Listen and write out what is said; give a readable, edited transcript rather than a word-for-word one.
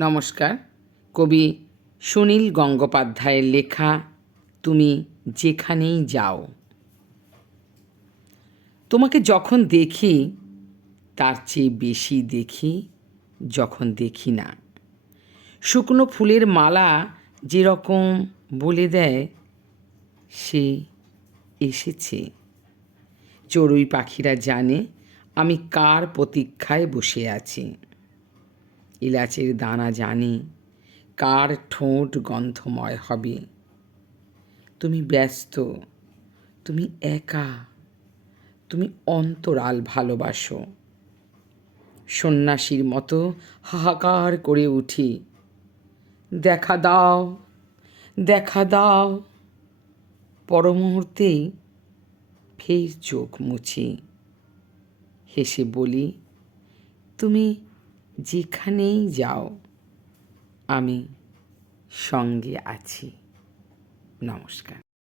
নমস্কার। কবি সুনীল গঙ্গোপাধ্যায়ের লেখা তুমি যেখানেই যাও। তোমাকে যখন দেখি তার চেয়ে বেশি দেখি যখন দেখি না। শুকনো ফুলের মালা যেরকম বলে দেয় সে এসেছে, চড়ুই পাখিরা জানে আমি কার প্রতীক্ষায় বসে আছি। ইলাচের দানা জানে কার ঠোঁট গন্ধময় হবে। তুমি ব্যস্ত, তুমি একা, তুমি অন্তরাল ভালোবাসো। সন্ন্যাসীর মতো হাহাকার করে উঠি, দেখা দাও, দেখা দাও। পর মুহূর্তেই ফের চোখ মুছি, হেসে বলি তুমি যেখানেই যাও আমি সঙ্গে আছি। নমস্কার।